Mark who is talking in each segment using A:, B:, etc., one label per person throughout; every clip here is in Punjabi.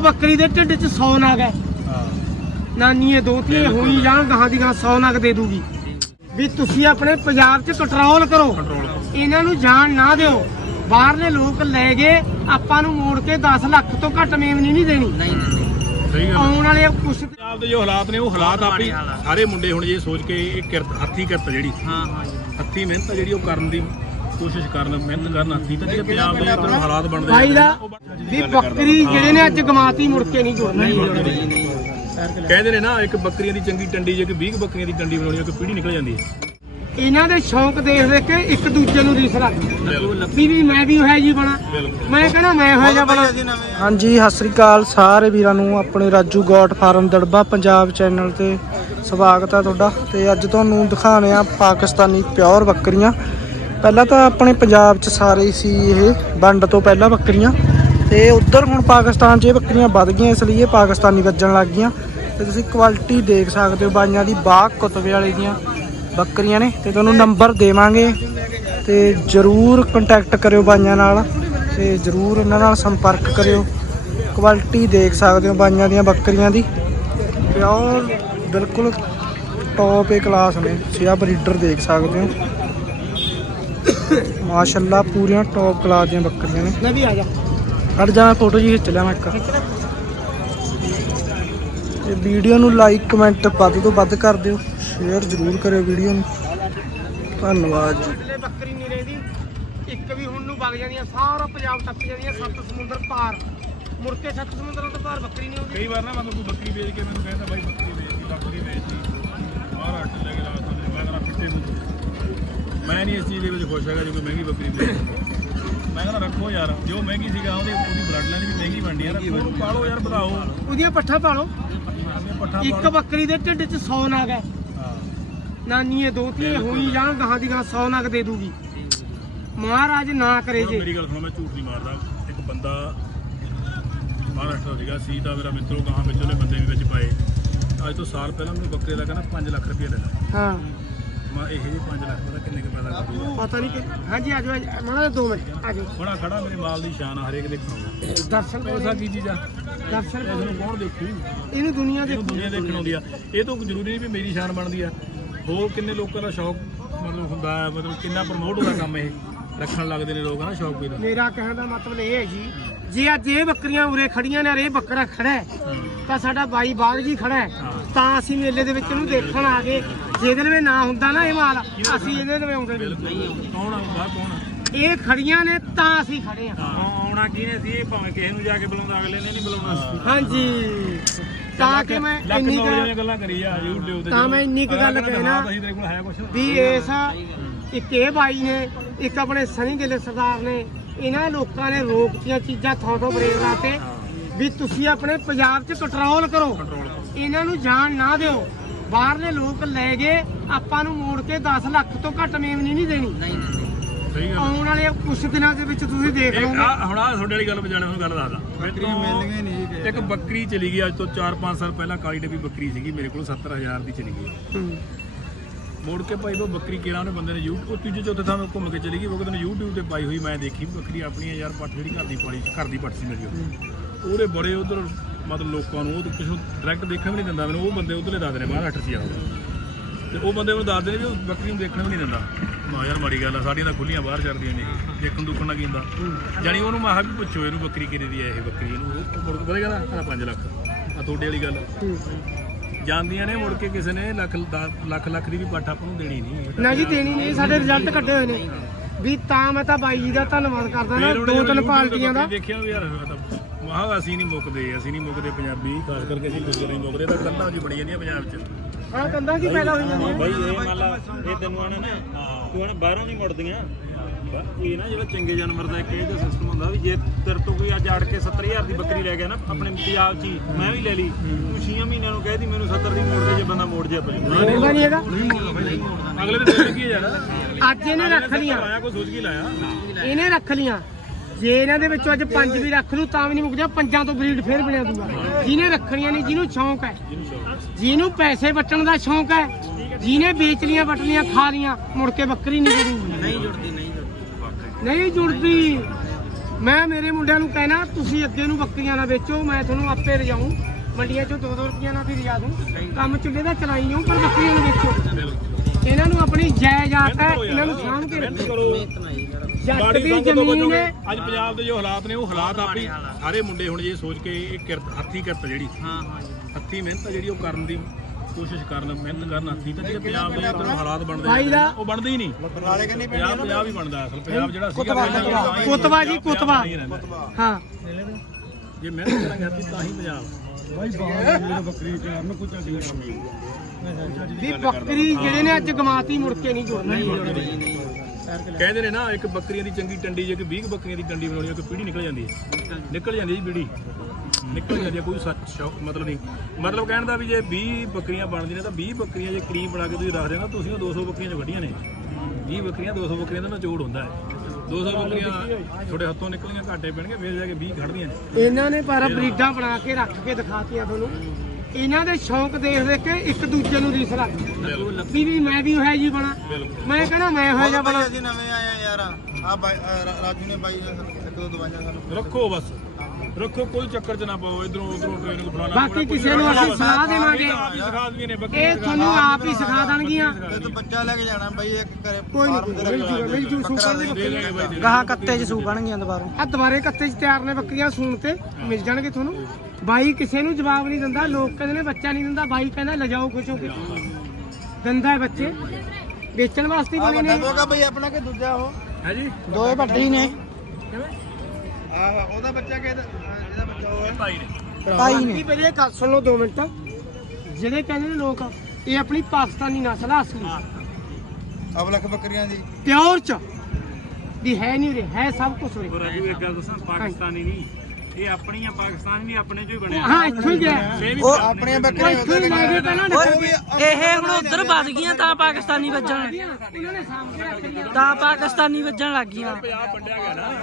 A: ਬੱਕਰੀ ਦੇ ਢਿੱਡ 'ਚ 100 ਨਗ ਹੈ ਨਾਨੀਏ ਦੋਤੀਏ ਹੋਈ ਜਾਣ ਗਾਹਾਂ ਦੀ ਗਾਹਾਂ 100 ਨਗ ਦੇ ਦੂਗੀ ਵੀ ਤੁਸੀਂ ਆਪਣੇ ਪੰਜਾਬ 'ਚ ਕੰਟਰੋਲ ਕਰੋ ਇਹਨਾਂ ਨੂੰ ਜਾਣ ਨਾ ਦਿਓ ਬਾਹਰਲੇ ਲੋਕ ਲੈ ਗਏ ਆਪਾਂ ਨੂੰ ਮੋੜ ਕੇ 10 ਲੱਖ ਤੋਂ ਘੱਟ ਮੇਮਨੀ ਨਹੀਂ ਦੇਣੀ ਆਉਣ ਵਾਲੇ ਕੁਛ
B: ਪੰਜਾਬ ਦੇ ਜੋ ਹਾਲਾਤ ਨੇ ਉਹ ਹਾਲਾਤ ਆਪੇ ਸਾਰੇ ਮੁੰਡੇ ਹੁਣ ਜੇ ਸੋਚ ਕੇ ਇਹ ਕਿਰਤ ਹੱਥੀ ਕਿਰਤ ਜਿਹੜੀ ਹੱਥੀ ਮਿਹਨਤ ਜਿਹੜੀ ਉਹ ਕਰਨ ਦੀ ਕੋਸ਼ਿਸ਼ ਕਰਨ ਮਿਹਨਤ ਕਰਨ ਹੱਥੀ ਤਾਂ ਜਿਹੜੇ ਪੰਜਾਬ ਦੇ ਜਦੋਂ ਹਾਲਾਤ ਬਣਦੇ
A: ਭਾਈ ਦਾ ਵੀ ਬੱਕਰੀ ਜਿਹੜੇ ਨੇ ਅੱਜ ਗਮਾਤੀ ਮੁੜ ਕੇ ਨਹੀਂ ਜੁੜਨੀ
B: ਕਹਿੰਦੇ ਨੇ ਨਾ ਇੱਕ ਬੱਕਰੀਆਂ ਦੀ ਚੰਗੀ ਟੰਡੀ ਜੇ ਕਿ 20 ਬੱਕਰੀਆਂ ਦੀ ਟੰਡੀ ਬਣਾਉਣੀ ਇੱਕ ਪੀੜੀ ਨਿਕਲ ਜਾਂਦੀ ਹੈ
A: ਇਹਨਾਂ ਦੇ ਸ਼ੌਂਕ ਦੇਖ ਦੇਖ ਕੇ ਇੱਕ ਦੂਜੇ ਨੂੰ ਰੀਸ ਰੱਖਦੇ ਵੀ ਮੈਂ ਵੀ ਹੋਇਆ ਜੀ ਬਣਾ ਮੈਂ ਕਹਿੰਦਾ ਮੈਂ ਹੋਇਆ ਜਾ ਬਣਾ
C: ਹਾਂਜੀ ਸਤਿ ਸ੍ਰੀ ਅਕਾਲ ਸਾਰੇ ਵੀਰਾਂ ਨੂੰ ਆਪਣੇ Raju goat farm Darba Punjab channel ਤੇ ਸਵਾਗਤ ਹੈ ਤੁਹਾਡਾ। ਤੇ ਅੱਜ ਤੁਹਾਨੂੰ ਦਿਖਾਣੇ ਆ ਪਾਕਿਸਤਾਨੀ ਪਿਓਰ ਬੱਕਰੀਆਂ। ਪਹਿਲਾਂ ਤਾਂ ਆਪਣੇ ਪੰਜਾਬ 'ਚ ਸਾਰੇ ਸੀ ਇਹ ਵੰਡ ਤੋਂ ਪਹਿਲਾਂ ਬੱਕਰੀਆਂ ਤੇ ਉੱਧਰ ਹੁਣ ਪਾਕਿਸਤਾਨ 'ਚ ਇਹ ਬੱਕਰੀਆਂ ਵੱਧ ਗਈਆਂ ਇਸ ਲਈ ਇਹ ਪਾਕਿਸਤਾਨੀ ਵੱਜਣ ਲੱਗ ਗਈਆਂ। ਤੇ ਤੁਸੀਂ ਕੁਆਲਿਟੀ ਦੇਖ ਸਕਦੇ ਹੋ ਬਾਈਆਂ ਦੀ ਬਾਗ ਕੁਤਬੇ ਵਾਲੇ ਦੀਆਂ ਬੱਕਰੀਆਂ ਨੇ ਤੇ ਤੁਹਾਨੂੰ ਨੰਬਰ ਦੇਵਾਂਗੇ ਤੇ ਜਰੂਰ ਕੰਟੈਕਟ ਕਰਿਓ ਬਾਈਆਂ ਨਾਲ ਤੇ ਜਰੂਰ ਇਹਨਾਂ ਨਾਲ ਸੰਪਰਕ ਕਰਿਓ। ਕੁਆਲਿਟੀ ਦੇਖ ਸਕਦੇ ਹੋ ਬਾਈਆਂ ਦੀਆਂ ਬੱਕਰੀਆਂ ਦੀ ਪਿਓਰ ਬਿਲਕੁਲ ਟੌਪ ਏ ਕਲਾਸ ਨੇ। ਸਿਆ ਬਰੀਡਰ ਦੇਖ ਸਕਦੇ ਹੋ ਮਾਸ਼ਾਅੱਲਾ ਪੂਰੀਆਂ ਟੌਪ ਕਲਾਸ ਦੀਆਂ ਬੱਕਰੀਆਂ ਨੇ।
A: ਮੈਂ ਵੀ ਆ ਜਾ
C: ਹਟ ਜਾ ਮੈਂ ਫੋਟੋ ਜੀ ਖਿੱਚ ਲਿਆ ਮੈਂ ਇੱਕ। ਤੇ ਵੀਡੀਓ ਨੂੰ ਲਾਈਕ ਕਮੈਂਟ ਵੱਧ ਤੋਂ ਵੱਧ ਕਰ ਦਿਓ ਸ਼ੇਅਰ ਜ਼ਰੂਰ ਕਰਿਓ ਵੀਡੀਓ ਨੂੰ। ਧੰਨਵਾਦ ਜੀ।
A: ਬੱਕਰੀ ਨਹੀਂ ਰਹਿੰਦੀ ਇੱਕ ਵੀ ਹੁਣ ਨੂੰ ਵਗ ਜਾਂਦੀਆਂ ਸਾਰਾ ਪੰਜਾਬ ਟੱਪ ਜਾਂਦੀਆਂ 7 ਸਮੁੰਦਰ ਪਾਰ ਮੁੜ ਕੇ 7 ਸਮੁੰਦਰਾਂ ਤੋਂ ਪਾਰ ਬੱਕਰੀ ਨਹੀਂ ਆਉਂਦੀ।
B: ਕਈ ਵਾਰ ਨਾ ਮੈਨੂੰ ਕੋਈ ਬੱਕਰੀ ਵੇਚ ਕੇ ਮੈਨੂੰ ਕਹਿੰਦਾ ਬਾਈ ਬੱਕਰੀ ਵੇਚਦੀ ਬਾਹਰ ਅੱਟ ਲੈ ਕੇ ਲਾ ਸਕਦੇ ਮੈਂ ਕਹਿੰਦਾ ਫਿੱਟੇ ਨੂੰ ਮੈਂ ਨਹੀਂ ਇਸ ਚੀਜ਼ ਦੇ ਵਿੱਚ ਖੁਸ਼ ਹੈਗਾ ਜੇ ਕੋਈ ਮਹਿੰਗੀ ਬੱਕਰੀ ਵੇਚ ਮੈਂ ਕਹਿੰਦਾ ਰੱਖੋ ਯਾਰ ਜੋ ਮਹਿੰਗੀ ਸੀਗਾ ਉਹਦੀ ਬਲੱਡ ਲਾਈਨ ਵੀ ਮਹਿੰਗੀ ਬਣਦੀ ਹੈ ਰੱਖੋ ਪਾਲੋ ਯਾਰ ਵਧਾਓ
A: ਉਹਦੀਆਂ ਪੱਠਾ ਪਾਲੋ ਇੱਕ ਬੱਕਰੀ ਦੇ ਢਿੱਡ 'ਚ 100 ਨਗ ਹੈ ਨਾਨੀਏ ਦੋਤੀਏ ਹੋਈ ਜਾਣ ਗਾਹਾਂ ਦੀ ਗਾਹਾਂ 100 ਨਗ ਦੇ ਦੂਗੀ ਮਹਾਰਾਜ ਨਾ ਕਰੇ ਜੇ।
B: ਮੇਰੀ ਗੱਲ ਸੁਣੋ ਮੈਂ ਝੂਠ ਨਹੀਂ ਮਾਰਦਾ ਇੱਕ ਬੰਦਾ ਮਹਾਰਾਸ਼ਟਰ ਸੀਗਾ ਸੀ ਤਾਂ ਮੇਰਾ ਮਿੱਤਰੋ ਗਾਹਾਂ ਵਿੱਚ ਉਹਨੇ ਬੰਦੇ ਵੀ ਵਿੱਚ ਪਾਏ ਅੱਜ ਤੋਂ ਸਾਲ ਪਹਿਲਾਂ ਮੈਨੂੰ ਬੱਕਰੇ ਦਾ ਕਹਿੰਦਾ 5 ਲੱਖ ਰੁਪਏ ਦੇਣਾ
A: ਹਾਂ
B: ਮੈਂ ਇਹ ਜਿਹੇ 5 ਲੱਖ ਦਾ ਕਿੰਨੇ ਕੁ ਪੈਦਾ ਕਰੂਗਾ
A: ਪਤਾ ਨਹੀਂ ਹਾਂਜੀ ਆ ਜਾਓ ਮਾੜਾ 2 ਮਿੰਟ ਆ ਜਾਓ
B: ਹੁਣ ਖੜਾ ਮੇਰੇ ਮਾਲ ਦੀ ਸ਼ਾਨ ਆ ਹਰੇਕ ਦੇਖਣਾ
A: ਦਰਸ਼ਨ
B: ਪੈਸਾ ਕੀ ਚੀਜ਼ ਆ
A: ਦਰਸ਼ਨ
B: ਇਹਨੂੰ ਕੌਣ ਦੇਖੂ
A: ਇਹਨੂੰ ਦੁਨੀਆ ਦੇ
B: ਦੁਨੀਆ ਦੇਖਣ ਆਉਂਦੀ ਆ ਇਹ ਤਾਂ ਜ਼ਰੂਰੀ ਨਹੀਂ ਵੀ ਮੇਰੀ ਸ਼ਾਨ ਬਣਦੀ ਆ ਹੋਰ ਕਿੰਨੇ ਲੋਕਾਂ ਦਾ ਸ਼ੌਕ ਮਤਲਬ ਹੁੰਦਾ ਮਤਲਬ ਕਿੰਨਾ ਪ੍ਰਮੋਟ ਹੁੰਦਾ ਕੰਮ ਇਹ ਰੱਖਣ ਲੱਗਦੇ ਨੇ ਲੋਕ ਹਨਾ ਸ਼ੌਕ ਵੀ ਦਾ। ਮੇਰਾ
A: ਕਹਿਣ ਦਾ ਮਤਲਬ ਇਹ ਹੈ ਜੀ ਜੇ ਅੱਜ ਇਹ ਬੱਕਰੀਆਂ ਉਰੇ ਖੜੀਆਂ ਨੇ ਇਹ ਬੱਕਰਾ ਖੜਾ ਹੈ ਤਾਂ ਸਾਡਾ ਬਾਈ ਬਾਗ ਜੀ ਖੜਾ ਹੈ ਤਾਂ ਅਸੀਂ ਮੇਲੇ ਦੇ ਵਿੱਚ ਇਹਨੂੰ ਦੇਖਣ ਆ ਗਏ। ਜਿਹਦੇ ਨਾਲ ਨਾ ਹੁੰਦਾ ਨਾ ਇਹ ਮਾਲ ਅਸੀਂ ਇਹਦੇ ਨਾਲ ਆਉਂਦੇ ਨਹੀਂ।
B: ਕੌਣ ਆ ਬਾਹਰ ਕੌਣ
A: ਇਹ ਖੜੀਆਂ ਨੇ ਤਾਂ ਅਸੀਂ ਖੜੇ ਆ।
B: ਆਉਣਾ ਕਿਹਨੇ ਸੀ ਇਹ ਭਾਵੇਂ ਕਿਸੇ ਨੂੰ ਜਾ ਕੇ ਬੁਲਾਉਂਦਾ ਅਗਲੇ ਨੇ ਨਹੀਂ ਬੁਲਾਉਣਾ
A: ਹਾਂਜੀ ਤਾਂ ਕਿ ਮੈਂ ਇੰਨੀ
B: ਗੱਲਾਂ ਕਰੀ ਆ YouTube ਤੇ
A: ਤਾਂ ਮੈਂ ਇੰਨੀ ਕੁ ਗੱਲ ਕਹਿਣਾ
B: ਤੇਰੇ ਕੋਲ ਹੈ ਕੁਛ
A: ਵੀ ਇਸ ਇੱਕ ਇਹ ਬਾਈ ਨੇ ਇੱਕ ਆਪਣੇ ਸਨੀ ਗਿੱਲ ਸਰਦਾਰ ਨੇ ਇਹਨਾਂ ਲੋਕਾਂ ਨੇ ਰੋਕਤੀਆਂ ਚੀਜ਼ਾਂ ਥੋਂ ਬਰੇਕ ਲਾਤੇ ਵੀ ਤੁਸੀਂ ਆਪਣੇ ਪੰਜਾਬ 'ਚ ਕੰਟਰੋਲ ਕਰੋ ਇਹਨਾਂ ਨੂੰ ਜਾਣ ਨਾ ਦਿਓ ਬਾਹਰਲੇ ਲੋਕ ਲੈ ਗਏ ਆਪਾਂ ਨੂੰ ਮੋੜ ਕੇ 10 ਲੱਖ ਤੋਂ ਘੱਟ ਮੇਮਨੀ ਨਹੀਂ ਦੇਣੀ ਆਉਣ ਵਾਲੇ ਕੁਝ ਦਿਨਾਂ ਦੇ ਵਿੱਚ ਤੁਸੀਂ ਦੇਖ ਲਓ।
B: ਹੁਣ ਆ ਤੁਹਾਡੇ ਵਾਲੀ ਗੱਲ ਬਜਾਣੇ ਹੁਣ ਗੱਲ ਦੱਸਦਾ ਇੱਕ ਬੱਕਰੀ ਚਲੀ ਗਈ ਅੱਜ ਤੋਂ 4-5 ਸਾਲ ਪਹਿਲਾਂ ਕਾਲੀ ਡੱਬੀ ਬੱਕਰੀ ਸੀਗੀ ਮੇਰੇ ਕੋਲ 70,000 ਦੀ ਚਲੀ ਗਈ ਮੋੜ ਕੇ ਭਾਈ ਉਹ ਬੱਕਰੀ ਕਿਹੜਾ ਉਹਨੇ ਬੰਦੇ ਨੇ YouTube ਤੀਜੇ ਚੌਥੇ ਥਾਂ ਘੁੰਮ ਕੇ ਚਲੀ ਗਈ ਉਹ ਕਹਿੰਦੇ YouTube ਤੇ ਪਾਈ ਹੋਈ ਮੈਂ ਦੇਖੀ ਬੱਕਰੀ ਆਪਣੀ ਯਾਰ ਪੱਠ ਜਿਹੜੀ ਘਰ ਦੀ ਪੱਠ ਸੀ ਮੇਰੀ ਉਹਦੇ ਬੜੇ ਉਧਰ ਮਤਲਬ ਲੋਕਾਂ ਨੂੰ ਉਹ ਕਿਸੇ ਨੂੰ ਡਾਇਰੈਕਟ ਦੇਖਣ ਵੀ ਨਹੀਂ ਦਿੰਦਾ ਮੈਨੂੰ ਉਹ ਬੰਦੇ ਉਧਰਲੇ ਦੱਸਦੇ ਨੇ ਮਹਾਰਾਸ਼ਟਰ 'ਚ ਆਉਂਦੇ ਤੇ ਉਹ ਬੰਦੇ ਮੈਨੂੰ ਦੱਸਦੇ ਨੇ ਵੀ ਉਹ ਬੱਕਰੀ ਨੂੰ ਦੇਖਣ ਵੀ ਨਹੀਂ ਦਿੰਦਾ। ਮਾ ਯਾਰ ਮਾੜੀ ਗੱਲ ਆ ਸਾਡੀਆਂ ਤਾਂ ਖੁੱਲੀਆਂ ਬਾਹਰ ਚੜਦੀਆਂ ਨੇ ਦੇਖਣ ਦੁੱਖਣ ਨਾ ਕੀਂਦਾ ਜਾਨੀ ਉਹਨੂੰ ਮੈਂ ਵੀ ਪੁੱਛੋ ਇਹਨੂੰ ਬੱਕਰੀ ਕਿੰਨੇ ਦੀ ਹੈ ਇਹ ਬੱਕਰੀ ਇਹਨੂੰ ਉਹ ਮੁੜ ਕੇ ਕਹਿੰਦਾ 5 ਲੱਖ ਆ ਤੁਹਾਡੇ ਵਾਲੀ ਗੱਲ ਜਾਂਦੀਆਂ ਨੇ ਮੁੜ ਕੇ ਕਿਸੇ ਨੇ ਲੱਖ ਦੀ ਵੀ ਪੱਠ ਆਪਾਂ ਨੂੰ ਦੇਣੀ ਨਹੀਂ
A: ਨਾ ਜੀ ਦੇਣੀ ਨਹੀਂ। ਸਾਡੇ ਰਿਜ਼ਲਟ ਕੱਢੇ ਹੋਏ ਨੇ ਵੀ ਤਾਂ ਮੈਂ ਤਾਂ ਬਾਈ ਜੀ ਦਾ ਧੰਨਵਾਦ ਕਰਦਾ ਨਾ 2-3 ਪਾਰਟੀਆਂ ਦਾ
B: ਦੇਖਿਆ ਵੀ ਯਾਰ ਮਹਾ ਅਸੀਂ ਨਹੀਂ ਮੁੱਕਦੇ ਪੰਜਾਬੀ ਖਾਸ ਕਰਕੇ ਅਸੀਂ ਗੁੱਜਰ ਨਹੀਂ ਮੁੱਕਦੇ ਤਾਂ ਕੰਧਾਂ ਜੀ ਬੜੀ ਜਾਂਦੀਆਂ ਪੰਜਾਬ 'ਚ
A: ਹਾਂ ਕੰਧਾਂ ਕੀ ਪੈਦਾ ਹੋਈ ਜਾਂਦੀਆਂ
B: ਬਾਈ ਇਹ ਮੰਨ ਲਾ ਇਹ ਤੈਨੂੰ ਆਣਾ ਨਾ ਤੂੰ ਆਣਾ ਬਾਹਰੋਂ ਨਹੀਂ ਮੁੜਦੀਆਂ ਇਹ ਨਾ ਜਿਹੜਾ ਚੰਗੇ ਜਾਨਵਰ ਦਾ ਇੱਕ ਇਹ ਜਿਹਾ ਸਿਸਟਮ ਹੁੰਦਾ ਵੀ ਜੇ ਤੇਰੇ ਤੋਂ ਕੋਈ ਅੱਜ ਆੜ ਕੇ 70,000 ਦੀ ਬੱਕਰੀ ਲੈ ਗਿਆ ਨਾ ਆਪਣੇ ਪੰਜਾਬ 'ਚ ਹੀ ਮੈਂ ਵੀ ਲੈ ਲਈ ਤੂੰ 6 ਮਹੀਨਿਆਂ ਨੂੰ ਕਹਿਦੀ ਮੈਨੂੰ 70 ਦੀ ਮੋੜ ਦੇ ਜੇ ਬੰਦਾ ਮੋੜ ਜੇ ਆਪਣੇ
A: ਨਹੀਂ ਹੈਗਾ
B: ਅਗਲੇ ਦਿਨ ਦੇਖ ਕੀ ਯਾਰ
A: ਅੱਜ ਇਹਨੇ ਰੱਖ ਲੀਆਂ
B: ਆਇਆ ਕੋਈ ਸੋਚ ਕੇ ਲਾਇਆ
A: ਇਹਨੇ ਰੱਖ ਲੀਆਂ ਜੇ ਇਹਨਾਂ ਦੇ ਵਿੱਚੋਂ ਅੱਜ 5 ਵੀ ਰੱਖ ਲੂ ਤਾਂ ਵੀ ਨਹੀਂ ਮੁੱਕ ਜਾ 5 ਤੋਂ ਬਰੀਡ ਫੇਰ ਬਣਾ ਦੂੰਗਾ ਜਿਹਨੇ ਰੱਖਣੀਆਂ ਨੇ ਜਿਹਨੂੰ ਸ਼ੌਂਕ ਹੈ ਜਿਹਨੂੰ ਪੈਸੇ ਵੱਟਣ ਦਾ ਸ਼ੌਂਕ ਹੈ ਜਿਹਨੇ ਵੇਚ ਲੀਆਂ ਵੱਟ ਲੀਆਂ ਖਾ ਲੀਆਂ ਮੁੜ ਕੇ ਬੱਕਰੀ ਨਹੀਂ ਜੁੜਦੀ ਨਹੀਂ ਜੁੜਦੀ ਮੈਂ ਮੇਰੇ ਮੁੰਡਿਆਂ ਨੂੰ ਕਹਿਣਾ ਤੁਸੀਂ ਅੱਗੇ ਨੂੰ ਬੱਕਰੀਆਂ ਨਾ ਵੇਚੋ, ਮੈਂ ਤੁਹਾਨੂੰ ਆਪੇ ਰਜਾਊਂ ਮੰਡੀਆਂ 'ਚੋਂ 2-2 ਰੁਪਈਆਂ ਨਾਲ ਵੀ ਰਜਾ ਦੂੰ। ਕੰਮ ਚੁੱਲ੍ਹੇ ਦਾ ਚਲਾਈ ਜਾਊਂ ਪਰ ਬੱਕਰੀਆਂ ਨੂੰ ਵੇਚੋ। ਇਹਨਾਂ ਨੂੰ ਆਪਣੀ ਜਾਇਦਾਦ ਹੈ, ਇਹਨਾਂ ਨੂੰ ਸਾਂਭ ਕੇ ਰੱਖੋ। ਜੱਟ ਦੀ ਜ਼ਮੀਨ ਹੈ।
B: ਅੱਜ ਪੰਜਾਬ ਦੇ ਜੋ ਹਾਲਾਤ ਨੇ ਉਹ ਹਾਲਾਤ ਆਪੀ ਸਾਰੇ ਮੁੰਡੇ ਹੁਣ ਇਹ ਸੋਚ ਕੇ ਇਹ ਕਿਰਤ ਹੱਥੀ ਕਿਰਤ ਜਿਹੜੀ ਹੱਥੀ ਮਿਹਨਤ ਜਿਹੜੀ ਉਹ ਕਰਨ ਦੀ ਕੋਸ਼ਿਸ਼ ਕਰਨ, ਮਿਹਨਤ ਕਰਨ ਹੱਥੀ ਤਾਂ ਜਿਹੜੇ ਪੰਜਾਬ ਦੇ ਅੰਦਰ ਹਾਲਾਤ ਬਣਦੇ ਨੇ ਉਹ ਬਣਦੇ ਹੀ ਨਹੀਂ। ਪੰਜਾਬ ਹੀ ਬਣਦਾ ਅਸਲ ਪੰਜਾਬ ਜਿਹੜਾ ਸੀਗਾ ਪਹਿਲਾਂ
A: ਕੁਤਬਾ ਜੀ ਕੁਤਬਾ ਹਾਂ
B: ਜੇ ਮਿਹਨਤ ਕਰਾਂਗੇ ਹੱਥੀ ਤਾਂ ਹੀ ਪੰਜਾਬ
A: ਵੀ ਬੱਕਰੀ ਜਿਹੜੇ ਨੇ ਅੱਜ ਗਮਾਤੀ ਮੁੜ ਕੇ ਨਹੀਂ ਜੁੜਨੀ।
B: ਕਹਿੰਦੇ ਨੇ ਨਾ ਇੱਕ ਬੱਕਰੀਆਂ ਦੀ ਚੰਗੀ ਟੰਡੀ ਜੇ ਕਿ 20 ਬੱਕਰੀਆਂ ਦੀ ਟੰਡੀ ਬਣਾਉਣੀ, ਇੱਕ ਪੀੜੀ ਨਿਕਲ ਜਾਂਦੀ ਹੈ, ਨਿਕਲ ਜਾਂਦੀ ਜੀ ਪੀੜੀ ਨਿਕਲ ਜਾਂਦੀ ਹੈ। ਕੋਈ ਸੱਚ ਸ਼ੌਕ ਮਤਲਬ ਨਹੀਂ, ਮਤਲਬ ਕਹਿਣ ਦਾ ਵੀ ਜੇ 20 ਬੱਕਰੀਆਂ ਬਣਦੀਆਂ ਨੇ ਤਾਂ 20 ਬੱਕਰੀਆਂ ਜੇ ਕਰੀਮ ਬਣਾ ਕੇ ਤੁਸੀਂ ਰੱਖਦੇ ਨਾ, ਤੁਸੀਂ ਉਹ 200 ਬੱਕਰੀਆਂ ਚ ਕੱਢੀਆਂ ਨੇ। 20 ਬੱਕਰੀਆਂ 200 ਬੱਕਰੀਆਂ ਦਾ ਨਿਚੋੜ ਹੁੰਦਾ ਹੈ। 200 ਬੱਕਰੀਆਂ ਤੁਹਾਡੇ ਹੱਥੋਂ ਨਿਕਲੀਆਂ ਘਾਟੇ ਪੈਣਗੇ, ਫਿਰ ਜਾ ਕੇ 20 ਖੜਦੀਆਂ ਨੇ।
A: ਇਹਨਾਂ ਨੇ ਪਰ ਬਰੀਡਾਂ ਬਣਾ ਕੇ ਰੱਖ ਕੇ ਦਿਖਾਤੀਆਂ ਤੁਹਾਨੂੰ। ਇਹਨਾਂ ਦੇ ਸ਼ੌਂਕ ਦੇਖ ਕੇ ਇੱਕ ਦੂਜੇ ਨੂੰ ਰੀਸ ਲੱਗਦੀ ਵੀ ਮੈਂ ਵੀ ਹੋਇਆ ਜੀ ਬਣਾ, ਮੈਂ ਕਹਿੰਦਾ ਮੈਂ ਹੋਇਆ ਜਾ ਬਣਾ।
D: ਅਸੀਂ ਨਵੇਂ ਆਏ ਆ ਯਾਰ, ਆ ਰਾਜੂ ਨੇ ਬਾਈ ਇੱਕ ਦੋ ਦਵਾਈਆਂ ਸਾਨੂੰ
B: ਰੱਖੋ ਬਸ ਰੱਖੋ, ਕੋਈ ਚੱਕਰ ਚ ਨਾ ਪਾਓ ਇਧਰੋਂ ਉਧਰੋਂ ਟ੍ਰੇਨਿੰਗ ਫਲਾਣਾ।
A: ਬਾਕੀ ਕਿਸੇ ਨੂੰ ਅਸੀਂ ਸਲਾਹ ਦੇਵਾਂਗੇ, ਇਹ ਤੁਹਾਨੂੰ ਆਪ ਹੀ ਸਿਖਾ ਦੇਣਗੀਆਂ।
D: ਇਹ ਤਾਂ ਬੱਚਾ ਲੈ ਕੇ ਜਾਣਾ ਬਾਈ ਇੱਕ ਘਰੇ
A: ਕੋਈ ਨਹੀਂ ਮਿਲ ਜੂ ਸੂਪਰ
C: ਗਾਹਾਂ ਕੱਤੇ 'ਚ ਸੂ ਬਣਗੀਆਂ ਦੁਬਾਰਾ।
A: ਆ ਦੁਬਾਰੇ ਕੱਤੇ 'ਚ ਤਿਆਰ ਨੇ ਬੱਕਰੀਆਂ, ਸੂਣ ਤੇ ਮਿਲ ਜਾਣਗੇ ਤੁਹਾਨੂੰ। ਬਾਈ ਕਿਸੇ ਨੂੰ ਜਵਾਬ ਨਹੀਂ ਦਿੰਦਾ, ਲੋਕ ਕਹਿੰਦੇ ਨੇ ਬੱਚਾ ਨਹੀਂ ਦਿੰਦਾ, ਬਾਈ ਕਹਿੰਦਾ ਲਿਜਾਓ ਖੁਸ਼ ਹੋ ਕੇ। ਦਿੰਦਾ ਹੈ ਬੱਚੇ, ਵੇਚਣ ਵਾਸਤੇ ਬਣੇ ਨੇ।
D: ਵੱਡਾ ਬਈ ਆਪਣਾ ਕਿ ਦੂਜਾ ਉਹ
B: ਹੈ ਜੀ
C: ਦੋਏ ਵੱਡੇ ਹੀ ਨੇ,
D: ਆਹ ਉਹਦਾ ਬੱਚਾ ਕਿ ਇਹਦਾ ਬੱਚਾ ਉਹ ਹੈ
B: ਭਾਈ ਨੇ।
C: ਭਾਈ ਨੇ।
A: ਬਾਕੀ ਪਹਿਲੇ ਗੱਲ ਸੁਣ ਲਓ 2 ਮਿੰਟ। ਜਿਹੜੇ ਕਹਿੰਦੇ ਨੇ ਲੋਕ ਇਹ ਆਪਣੀ ਪਾਕਿਸਤਾਨੀ ਨਸਲ ਆ ਅਸਲੀ,
D: ਅਬਲਖ ਬੱਕਰੀਆਂ ਦੀ
A: ਪਿਓਰ ਚ ਵੀ ਹੈ ਨਹੀਂ ਉਰੇ, ਹੈ ਸਭ ਕੁਝ ਉਰੇ।
B: ਰਾਜੂ ਇੱਕ ਗੱਲ ਦੱਸਾਂ, ਪਾਕਿਸਤਾਨੀ ਨਹੀਂ ਇਹ ਆਪਣੀ ਆ, ਪਾਕਿਸਤਾਨ ਵੀ ਆਪਣੇ ਚੋਂ ਹੀ ਬਣਿਆ।
A: ਹਾਂ ਇੱਥੋਂ ਹੀ ਗਿਆ
D: ਉਹ ਆਪਣੀਆਂ ਬੱਕਰੀਆਂ
A: ਇੱਥੋਂ ਹੀ ਲੈ ਗਏ ਪਹਿਲਾਂ ਨਿਕਲ ਗਏ।
C: ਇਹ ਹੁਣ ਉਧਰ ਵੱਧ ਗਈਆਂ ਤਾਂ ਪਾਕਿਸਤਾਨੀ ਵੱਜਣ,
A: ਉਹਨਾਂ ਨੇ ਸਾਂਭ ਕੇ ਰੱਖ ਲਿਆ।
C: ਤਾਂ ਪਾਕਿਸਤਾਨੀ ਵੱਜਣ ਲੱਗ ਗਈਆਂ।
B: ਪੰਜਾਬ ਵੰਡਿਆ ਗਿਆ ਨਾ,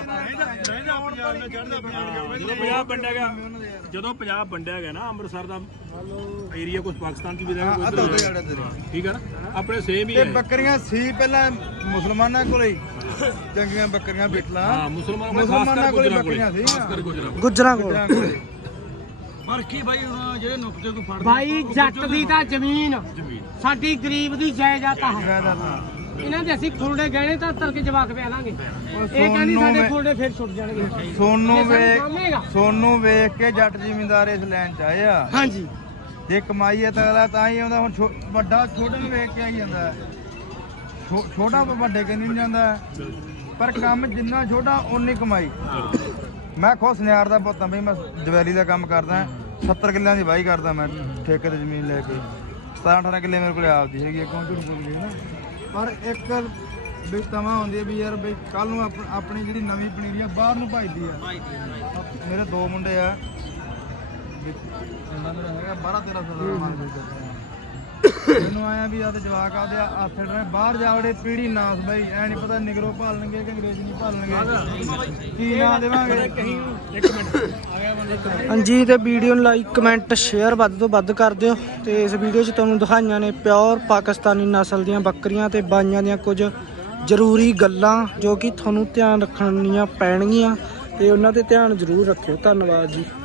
B: ਜਦੋਂ ਪੰਜਾਬ ਵੰਡਿਆ ਗਿਆ, ਜਦੋਂ ਪੰਜਾਬ ਵੰਡਿਆ ਗਿਆ ਨਾ, ਅੰਮ੍ਰਿਤਸਰ ਦਾ ਏਰੀਆ ਕੁਝ ਪਾਕਿਸਤਾਨ ਚ ਵੀ ਰਹਿ ਗਿਆ, ਕੋਈ ਇੱਧਰ ਰਹਿ ਗਿਆ। ਠੀਕ ਹੈ ਨਾ, ਆਪਣੇ ਸੇਮ ਹੀ
D: ਇਹ
B: ਹੈ।
D: ਬੱਕਰੀਆਂ ਸੀ ਪਹਿਲਾਂ ਮੁਸਲਮਾਨਾਂ ਕੋਲੇ ਚੰਗੀਆਂ ਬੱਕਰੀਆਂ ਬਿਟਲਾ
B: ਹਾਂ
D: ਮੁਸਲਮਾਨਾਂ ਕੋਲੇ ਬੱਕਰੀਆਂ ਸੀ
C: ਗੁੱਜਰਾਂ ਕੋਲ।
D: ਫਰਕੀ ਬਾਈ ਹੁਣ ਜਿਹੜੇ ਨੁਕਤੇ ਤੋਂ ਫੜ
A: ਬਾਈ ਜੱਟ ਦੀ ਤਾਂ ਜ਼ਮੀਨ, ਸਾਡੀ ਗਰੀਬ ਦੀ ਜਾਇਦਾਦ ਹੈ। ਇਹਨਾਂ ਦੇ ਅਸੀਂ ਖੁਰੜੇ ਗਹਿਣੇ ਤਾਂ ਤਰ ਕੇ ਜਵਾਕ ਪਿਆ ਲਾਂਗੇ। ਇਹ ਕਹਿੰਦੀ ਸਾਡੇ ਖੁਰੜੇ ਫਿਰ ਛੁੱਟ ਜਾਣਗੇ।
D: ਸੋਨੂੰ ਵੇਖ ਕੇ ਜੱਟ ਜ਼ਿਮੀਂਦਾਰ ਇਸ ਲਾਈਨ ਚ ਆਏ ਆ।
A: ਹਾਂਜੀ
D: ਜੇ ਕਮਾਈ ਹੈ ਤਾਂ ਅਗਲਾ ਤਾਂ ਹੀ ਆਉਂਦਾ। ਹੁਣ ਵੱਡਾ ਛੋਟੇ ਨੂੰ ਵੇਖ ਕੇ ਆਈ ਜਾਂਦਾ, ਛੋਟਾ ਵੱਡੇ ਕੇ ਨਹੀਂ ਜਾਂਦਾ, ਪਰ ਕੰਮ ਜਿੰਨਾ ਛੋਟਾ ਓਨੀ ਕਮਾਈ। ਮੈਂ ਖੁਦ ਸੁਨਿਆਰ ਦਾ ਪੁੱਤ ਹਾਂ ਬਈ, ਮੈਂ ਜਵੈਲੀ ਦਾ ਕੰਮ ਕਰਦਾ, 70 ਕਿੱਲਿਆਂ ਦੀ ਵਾਹੀ ਕਰਦਾ ਮੈਂ ਠੇਕੇ ਤੇ ਜ਼ਮੀਨ ਲੈ ਕੇ। 17-18 ਕਿੱਲੇ ਮੇਰੇ ਕੋਲ ਆਪਦੀ ਹੈਗੀ, ਕਿਉਂ ਝੂਠ ਬੋਲਦੇ ਨਾ। ਪਰ ਇੱਕ ਵੀ ਤਮਾ ਹੁੰਦੀ ਹੈ ਵੀ ਯਾਰ ਬਈ ਕੱਲ ਨੂੰ ਆਪਣੀ ਜਿਹੜੀ ਨਵੀਂ ਪਨੀਰੀ ਆ ਬਾਹਰ ਨੂੰ ਭਜਦੀ ਆ। ਮੇਰੇ 2 ਮੁੰਡੇ ਆ, ਮੁੰਡਾ ਮੇਰਾ ਹੈਗਾ 12-13 ਸਾਲ ਦਾ, ਮੈਨੂੰ ਆਇਆ ਵੀ ਆ ਤੇ ਜਵਾਕ ਆਦੇ ਹੱਥ ਨੇ ਬਾਹਰ ਜਾਵੜੇ ਪੀੜੀ ਨਾਸ ਬਾਈ, ਐ ਨਹੀਂ ਪਤਾ ਨਿਗਰੋ ਭਾਲਣਗੇ ਕਿ ਅੰਗਰੇਜ਼ੀ ਭਾਲਣਗੇ, ਕੀ ਨਾ ਦੇਵਾਂਗੇ।
B: ਇੱਕ ਮਿੰਟ
C: ਹਾਂਜੀ, ਤੇ ਵੀਡੀਓ ਨੂੰ ਲਾਈਕ ਕਮੈਂਟ ਸ਼ੇਅਰ ਵੱਧ ਤੋਂ ਵੱਧ ਕਰ ਦਿਓ। ਤੇ ਇਸ ਵੀਡੀਓ 'ਚ ਤੁਹਾਨੂੰ ਦਿਖਾਈਆਂ ਨੇ ਪਿਓਰ ਪਾਕਿਸਤਾਨੀ ਨਸਲ ਦੀਆਂ ਬੱਕਰੀਆਂ ਤੇ ਬਾਈਆਂ ਦੀਆਂ ਕੁਝ ਜ਼ਰੂਰੀ ਗੱਲਾਂ ਜੋ ਕਿ ਤੁਹਾਨੂੰ ਧਿਆਨ ਰੱਖਣੀਆਂ ਪੈਣਗੀਆਂ, ਤੇ ਉਹਨਾਂ ਤੇ ਧਿਆਨ ਜ਼ਰੂਰ ਰੱਖਿਓ। ਧੰਨਵਾਦ ਜੀ।